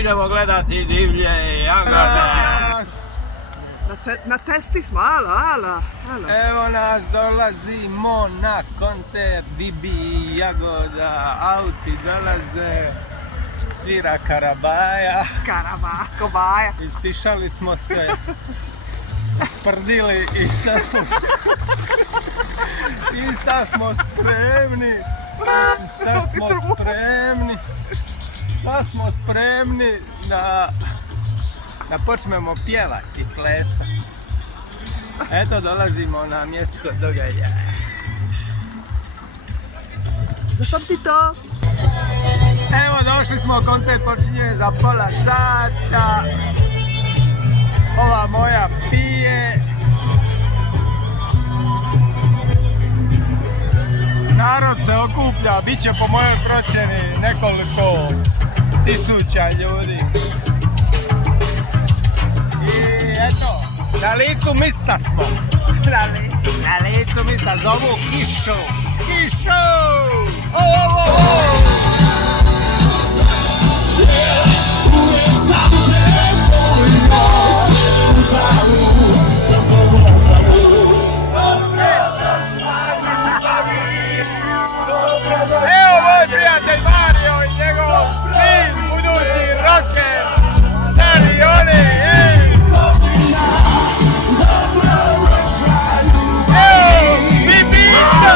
Idemo gledati divlje jagode. Na cesti smo, alo. Evo nas, dolazimo na koncert Dibi Jagoda, auti dolaze, svira Karabaja. Kobaja. Ispišali smo se, sprdili i sad smo spremni. Sad smo spremni da počnemo pjevati i plesati. Eto, dolazimo na mjesto događaja. Zapamti to. Evo, došli smo, koncert počinje za pola sata. Ova moja pije. Narod se okuplja, bit će po mojoj procjeni nekoliko tisuća ljudi. I eto, na licu mista smo. Na licu mista zovu Kišu. Evo moj prijatelj Mario i njegov sin, budući rocker, Sarioni. Evo, Bibica!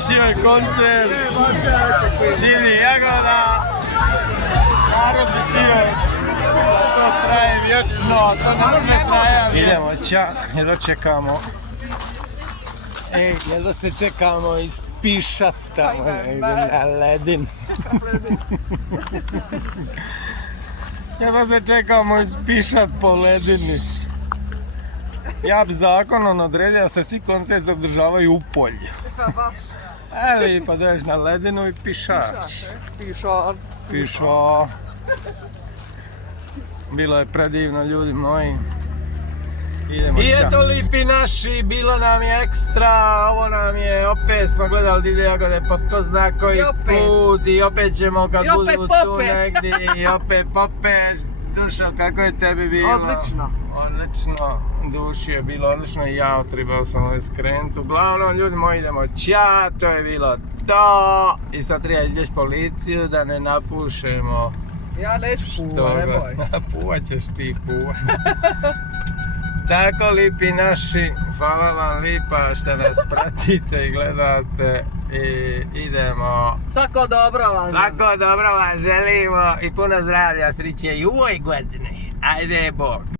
Završio je koncert Divljih Jagoda. Narodni dio. To traje vječno, to ne može trajati. Idemo čak, jedno čekamo. Jedno se čekamo ispišat tamo na ledin. Jedno se čekamo ispišat po ledini. Ja bi zakonom odredio da se svi koncerti održavaju u polju. Ali pa dođeš na ledinu i pišaš. Pišo. Bilo je predivno, ljudi moji. Idemo. I eto lipi naši, bilo nam je ekstra, ovo nam je, opet smo gledali Divlje Jagode po tko zna koji put i opet ćemo kad budu tu negdje i opet popet. Dušo, kako je tebi bilo? Odlično. Odlično, Duši je bilo odlično i ja trebao sam ovdje skrenuti. Uglavnom, ljudi moji, idemo ća, to je bilo to. I sad treba izbjeći policiju da ne napušemo. Ja neću puva, ne boj se. Puvat ćeš ti, puva. Tako lipi naši, hvala vam lipa što nas pratite i gledate. I idemo. Svako dobro vam. Svako dobro vam želimo i puno zdravlja, sreće i u ovoj godini. Ajde, Bog.